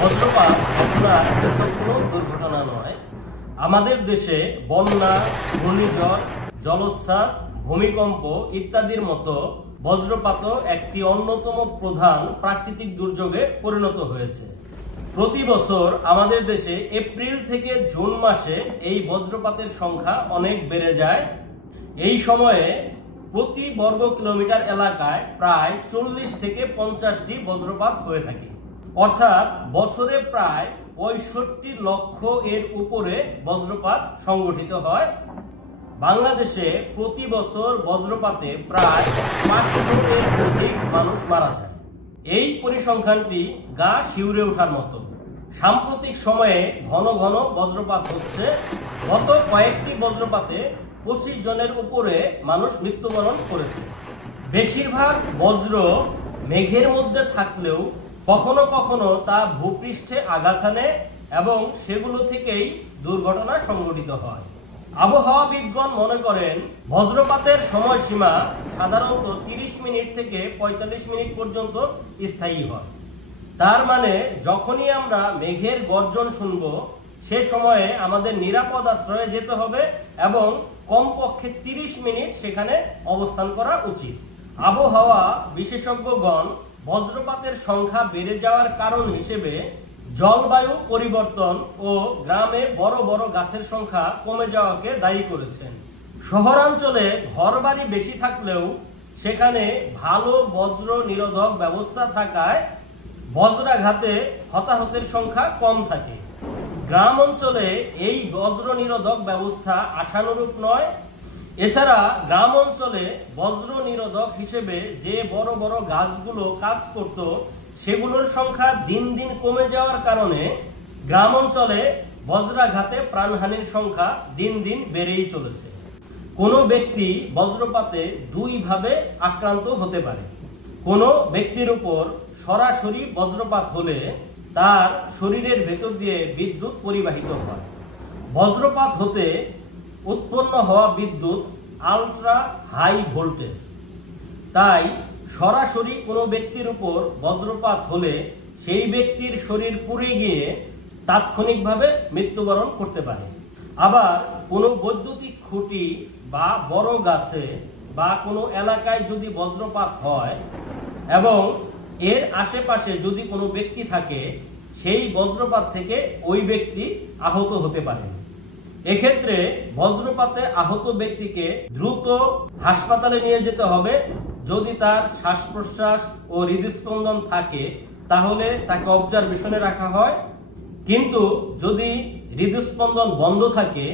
বজ্রপাত ঘটনার এসব কোনো দুর্ঘটনা নয়। আমাদের দেশে বন্যা, ঘূর্ণিঝড়, জলোচ্ছ্বাস, ভূমিকম্প ইত্যাদির মতো বজ্রপাতও একটি অন্যতম প্রধান প্রাকৃতিক দুর্যোগে পরিণত হয়েছে। প্রতি বছর আমাদের দেশে এপ্রিল থেকে জুন মাসে এই বজ্রপাতের সংখ্যা অনেক বেড়ে যায়। এই সময়ে প্রতি বর্গ কিলোমিটার এলাকায় প্রায় 40 থেকে 50টি বজ্রপাত হয়ে থাকে। অর্থাৎ বছরে প্রায় 65 লক্ষ এর উপরে বজ্রপাত সংঘটিত হয়। বাংলাদেশে প্রতি বছর বজ্রপাতে প্রায় 500 এর অধিক মানুষ মারা যায়। এই পরিসংখ্যানটি গা শিউরে ওঠার মতো। সাম্প্রতিক সময়ে ঘন ঘন বজ্রপাত হচ্ছে। গত কয়েকটি বজ্রপাতে 25 জনের উপরে মানুষ মৃত্যুবরণ করেছে। বেশিরভাগ বজ্র মেঘের মধ্যে থাকলেও কখনো কখনো তা ভূপৃষ্ঠে আঘাত হানে এবং সেগুলো থেকেই দুর্ঘটনা সংঘটিত হয়। আবহাওয়াবিদগণ মনে করেন বজ্রপাতের সময়সীমা সাধারণত 30 মিনিট থেকে 45 মিনিট পর্যন্ত স্থায়ী হয়। তার মানে যখনই আমরা মেঘের গর্জন শুনব সে সময়ে আমাদের নিরাপদ আশ্রয়ে যেতে হবে এবং কমপক্ষে 30 মিনিট সেখানে অবস্থান করা উচিত। আবহাওয়া বিশেষজ্ঞগণ বজ্রপাতের সংখ্যা বেড়ে যাওয়ার কারণ হিসেবে জলবায়ু পরিবর্তন ও গ্রামে বড় বড় গাছের সংখ্যা কমে যাওয়াকে দায়ী করেছেন। শহরাঞ্চলে ঘরবাড়ি বেশি থাকলেও সেখানে ভালো বজ্র নিরোধক ব্যবস্থা থাকায় বজ্রাঘাতে হতাহতের সংখ্যা কম থাকে। গ্রাম অঞ্চলে এই বজ্র নিরোধক ব্যবস্থা আশানুরূপ নয়। এছাড়া গ্রাম অঞ্চলে বজ্র নিরোধক হিসেবে যে বড় বড় গাছগুলো কাজ করত সেগুলোর সংখ্যা দিন দিন কমে যাওয়ার কারণে গ্রাম অঞ্চলে বজ্রাঘাতে প্রাণহানির সংখ্যা দিন দিন বেড়েই চলেছে। কোনো ব্যক্তি বজ্রপাতে দুইভাবে আক্রান্ত হতে পারে। কোনো ব্যক্তির উপর সরাসরি বজ্রপাত হলে তার শরীরের ভেতর দিয়ে বিদ্যুৎ পরিবাহিত হয়। বজ্রপাত হতে উৎপন্ন হওয়া বিদ্যুৎ আলট্রা হাই ভোল্টেজ। তাই সরাসরি কোনো ব্যক্তির উপর বজ্রপাত হলে সেই ব্যক্তির শরীর পুড়ে গিয়ে তাৎক্ষণিকভাবে মৃত্যুবরণ করতে পারে। আবার কোনো বৈদ্যুতিক খুঁটি বা বড় গাছে বা কোনো এলাকায় যদি বজ্রপাত হয় এবং এর আশেপাশে যদি কোনো ব্যক্তি থাকে সেই বজ্রপাত থেকে ওই ব্যক্তি আহত হতে পারেন। এক্ষেত্রে বজ্রপাতে আহত ব্যক্তিকে দ্রুত হাসপাতালে নিয়ে যেতে হবে। যদি তার শ্বাস প্রশ্বাস ও হৃদস্পন্দন থাকে তাহলে তাকে অবজারভেশনে রাখা হয়। কিন্তু যদি হৃদস্পন্দন বন্ধ থাকে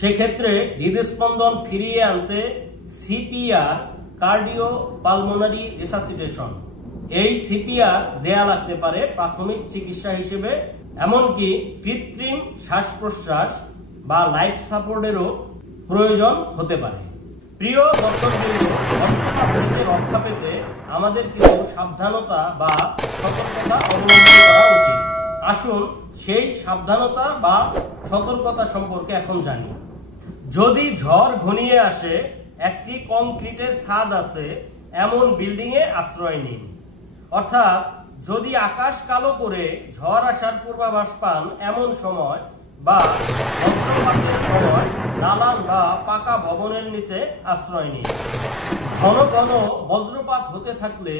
সেক্ষেত্রে হৃদস্পন্দন ফিরিয়ে আনতে সিপিআর, কার্ডিও পালমোনারি রিসাসিটেশন, এই সিপিআর দেয়া লাগতে পারে প্রাথমিক চিকিৎসা হিসেবে। এমনকি কৃত্রিম শ্বাস প্রশ্বাস বা লাইফ সাপোর্টেরও প্রয়োজন হতে পারে। প্রিয় দর্শকবৃন্দ, বজ্রপাত থেকে রক্ষা পেতে আমাদের কিছু সাবধানতা বা সতর্কতা অবলম্বন করা উচিত। আসুন সেই সাবধানতা বা সতর্কতা সম্পর্কে এখন জানি। যদি ঝড় ঘনিয়ে আসে, একটি কংক্রিটের ছাদ আছে এমন বিল্ডিং এ আশ্রয় নিন। অর্থাৎ যদি আকাশ কালো করে ঝড় আসার পূর্বাভাস পান এমন সময় বা বজ্রপাতের সময় দালান বা পাকা ভবনের নিচে আশ্রয় নিন। ঘন ঘন বজ্রপাত হতে থাকলে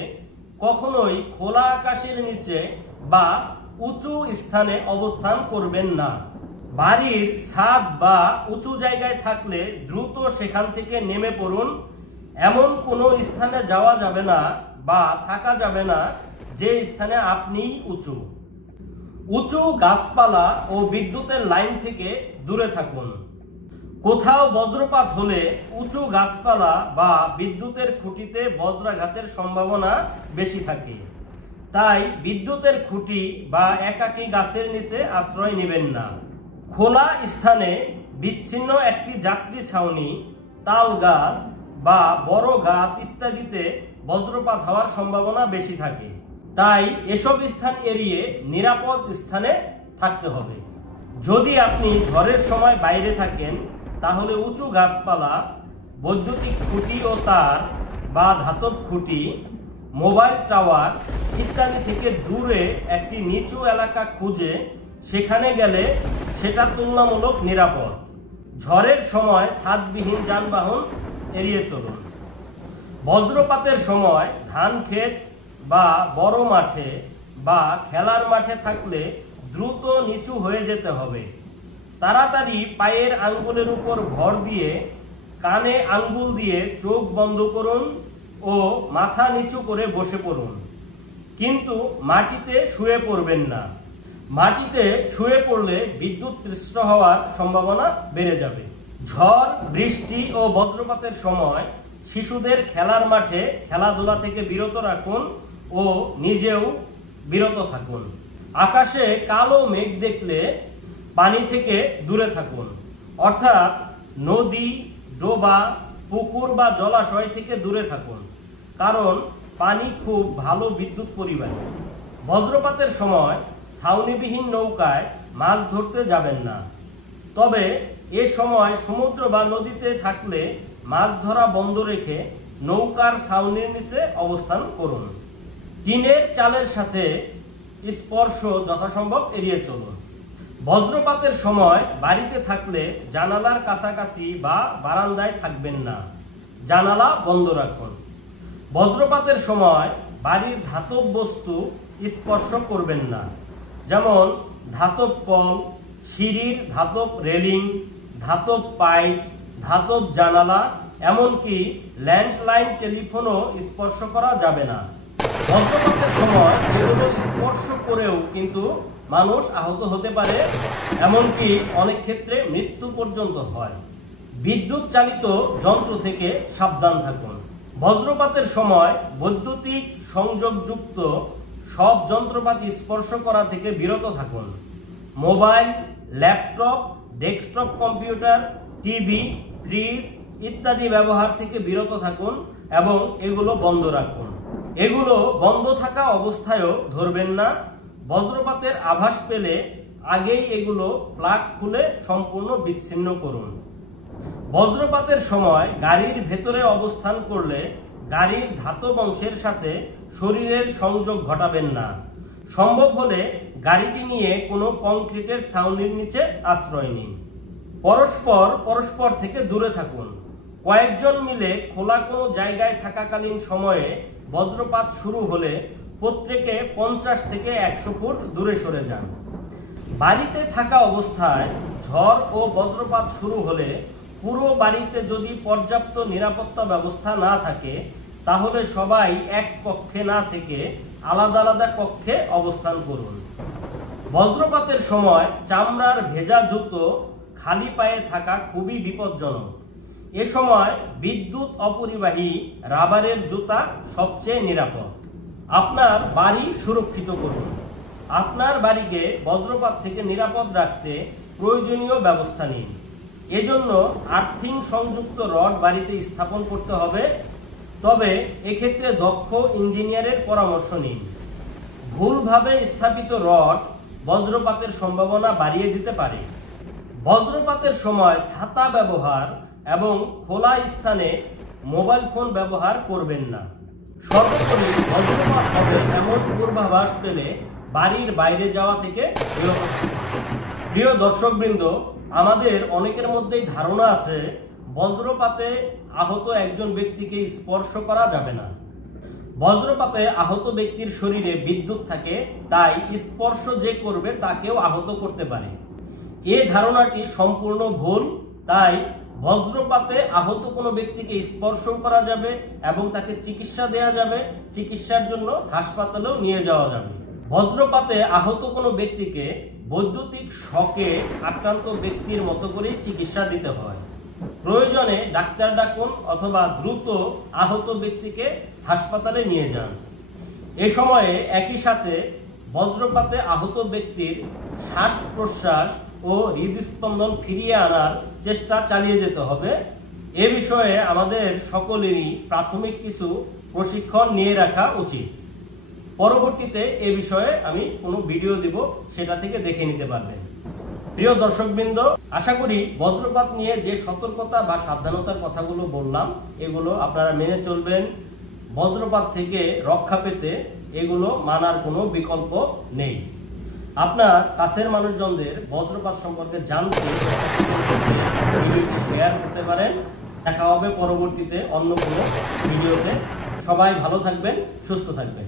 কখনোই খোলা আকাশের নিচে বা উঁচু স্থানে অবস্থান করবেন না। বাড়ির ছাদ বা উঁচু জায়গায় থাকলে দ্রুত সেখান থেকে নেমে পড়ুন। এমন কোনো স্থানে যাওয়া যাবে না বা থাকা যাবে না যে স্থানে আপনিই উঁচু। উঁচু গাছপালা ও বিদ্যুতের লাইন থেকে দূরে থাকুন। কোথাও বজ্রপাত হলে উঁচু গাছপালা বা বিদ্যুতের খুঁটিতে বজ্রাঘাতের সম্ভাবনা বেশি থাকে। তাই বিদ্যুতের খুঁটি বা একাকী গাছের নিচে আশ্রয় নেবেন না। খোলা স্থানে বিচ্ছিন্ন একটি যাত্রী ছাউনি, তাল গাছ বা বড় গাছ ইত্যাদিতে বজ্রপাত হওয়ার সম্ভাবনা বেশি থাকে। তাই এসব স্থান এড়িয়ে নিরাপদ স্থানে থাকতে হবে। যদি আপনি ঝড়ের সময় বাইরে থাকেন তাহলে উঁচু গাছপালা, বৈদ্যুতিক খুঁটি ও তার বা ধাতব খুঁটি মোবাইল টাওয়ার ইত্যাদি থেকে দূরে একটি নিচু এলাকা খুঁজে সেখানে গেলে সেটা তুলনামূলক নিরাপদ। ঝড়ের সময় ছাদবিহীন যানবাহন এড়িয়ে চলুন। বজ্রপাতের সময় ধান ক্ষেত বা বড় মাঠে বা খেলার মাঠে থাকলে দ্রুত নিচু হয়ে যেতে হবে। তাড়াতাড়ি পায়ের আঙ্গুলের উপর ভর দিয়ে কানে আঙ্গুল দিয়ে চোখ বন্ধ করুন ও মাথা নিচু করে বসে পড়ুন, কিন্তু মাটিতে শুয়ে পড়বেন না। মাটিতে শুয়ে পড়লে বিদ্যুৎস্পৃষ্ট হওয়ার সম্ভাবনা বেড়ে যাবে। ঝড়, বৃষ্টি ও বজ্রপাতের সময় শিশুদের খেলার মাঠে খেলাধুলা থেকে বিরত রাখুন ও নিজেও বিরত থাকুন। আকাশে কালো মেঘ দেখলে পানি থেকে দূরে থাকুন, অর্থাৎ নদী, ডোবা, পুকুর বা জলাশয় থেকে দূরে থাকুন, কারণ পানি খুব ভালো বিদ্যুৎ পরিবাহী। বজ্রপাতের সময় ছাউনিবিহীন নৌকায় মাছ ধরতে যাবেন না। তবে এ সময় সমুদ্র বা নদীতে থাকলে মাছ ধরা বন্ধ রেখে নৌকার ছাউনির নিচে অবস্থান করুন। টিনের চালের সাথে স্পর্শ যথাসম্ভব এড়িয়ে চলুন। বজ্রপাতের সময় বাড়িতে থাকলে জানালার কাছাকাছি বা বারান্দায় থাকবেন না, জানালা বন্ধ রাখুন। বজ্রপাতের সময় বাড়ির ধাতব বস্তু স্পর্শ করবেন না, যেমন ধাতব কল, সিঁড়ির ধাতব রেলিং, ধাতব পাইপ, ধাতব জানালা, এমনকি ল্যান্ডলাইন টেলিফোনও স্পর্শ করা যাবে না। বজ্রপাতের সময় এগুলো স্পর্শ করেও কিন্তু মানুষ আহত হতে পারে, এমনকি অনেক ক্ষেত্রে মৃত্যু পর্যন্ত হয়। বিদ্যুৎ চালিত যন্ত্র থেকে সাবধান থাকুন। বজ্রপাতের সময় বৈদ্যুতিক সংযোগযুক্ত সব যন্ত্রপাতি স্পর্শ করা থেকে বিরত থাকুন। Mobile, laptop, desktop computer, TV, fridge ইত্যাদি ব্যবহার থেকে বিরত থাকুন এবং এগুলো বন্ধ রাখুন। এগুলো বন্ধ থাকা অবস্থায়ও ধরবেন না। বজ্রপাতের আভাস পেলে আগেই এগুলো প্লাগ খুলে সম্পূর্ণ বিচ্ছিন্ন করুন। বজ্রপাতের সময় গাড়ির ভেতরে অবস্থান করলে গাড়ির ধাতব অংশের সাথে শরীরের সংযোগ ঘটাবেন না। সম্ভব হলে গাড়িটি নিয়ে কোনো কংক্রিটের ছাউনির নিচে আশ্রয় নিন। পরস্পর থেকে দূরে থাকুন। কয়েকজন মিলে খোলা কোনো জায়গায় থাকাকালীন সময়ে বজ্রপাত শুরু হলে প্রত্যেকে 50 থেকে 100 ফুট দূরে সরে যান। বাড়িতে থাকা অবস্থায় ঝড় ও বজ্রপাত শুরু হলে পুরো বাড়িতে যদি পর্যাপ্ত নিরাপত্তা ব্যবস্থা না থাকে, তাহলে সবাই এক কক্ষে না থেকে আলাদা আলাদা কক্ষে অবস্থান করুন। বজ্রপাতের সময় চামড়ার ভেজা জুতো খালি পায়ে থাকা খুবই বিপজ্জনক। এ সময় বিদ্যুৎ অপরিবাহী রাবারের জুতা সবচেয়ে নিরাপদ। আপনার বাড়ি সুরক্ষিত করুন। আপনার বাড়িকে বজ্রপাত থেকে নিরাপদ রাখতে প্রয়োজনীয় ব্যবস্থা নিন। এজন্য আর্থিং সংযুক্ত রড বাড়িতে স্থাপন করতে হবে, তবে এক্ষেত্রে দক্ষ ইঞ্জিনিয়ারের পরামর্শ নিন। ভুলভাবে স্থাপিত রড বজ্রপাতের সম্ভাবনা বাড়িয়ে দিতে পারে। বজ্রপাতের সময় ছাতা ব্যবহার এবং খোলা স্থানে মোবাইল ফোন ব্যবহার করবেন না। সর্বোপরি বজ্রপাত হবে এমন পূর্বাভাস পেলে বাড়ির বাইরে যাওয়া থেকে বিরত থাকুন। প্রিয় দর্শকবৃন্দ, আমাদের অনেকের মধ্যেই ধারণা আছে বজ্রপাতে আহত একজন ব্যক্তিকে স্পর্শ করা যাবে না। বজ্রপাতে আহত ব্যক্তির শরীরে বিদ্যুৎ থাকে, তাই স্পর্শ যে করবে তাকেও আহত করতে পারে। এই ধারণাটি সম্পূর্ণ ভুল। তাই বজ্রপাতে আহত কোনো ব্যক্তিকে স্পর্শ করা যাবে এবং তাকে চিকিৎসা দেওয়া যাবে, চিকিৎসার জন্য হাসপাতালেও নিয়ে যাওয়া যাবে। বজ্রপাতে আহত কোনো ব্যক্তিকে বৈদ্যুতিক শকে আক্রান্ত ব্যক্তির মতো করেই চিকিৎসা দিতে হয়। প্রয়োজনে ডাক্তার ডাকুন অথবা দ্রুত আহত ব্যক্তিকে হাসপাতালে নিয়ে যান। এ সময়ে একই সাথে বজ্রপাতে আহত ব্যক্তির শ্বাস প্রশ্বাস ও হৃদস্পন্দন ফিরিয়ে আনার চেষ্টা চালিয়ে যেতে হবে। এ বিষয়ে আমাদের সকলেরই প্রাথমিক কিছু প্রশিক্ষণ নিয়ে রাখা উচিত। পরবর্তীতে এ বিষয়ে আমি কোনো ভিডিও দিব, সেটা থেকে দেখে নিতে পারবেন। প্রিয় দর্শকবৃন্দ, আশা করি বজ্রপাত নিয়ে যে সতর্কতা বা সাবধানতার কথাগুলো বললাম, এগুলো আপনারা মেনে চলবেন। বজ্রপাত থেকে রক্ষা পেতে এগুলো মানার কোনো বিকল্প নেই। আপনার কাছের মানুষজনদের বজ্রপাত সম্পর্কে জানতে ভিডিওটি শেয়ার করতে পারেন। দেখা হবে পরবর্তীতে অন্য কোনো ভিডিওতে। সবাই ভালো থাকবেন, সুস্থ থাকবেন।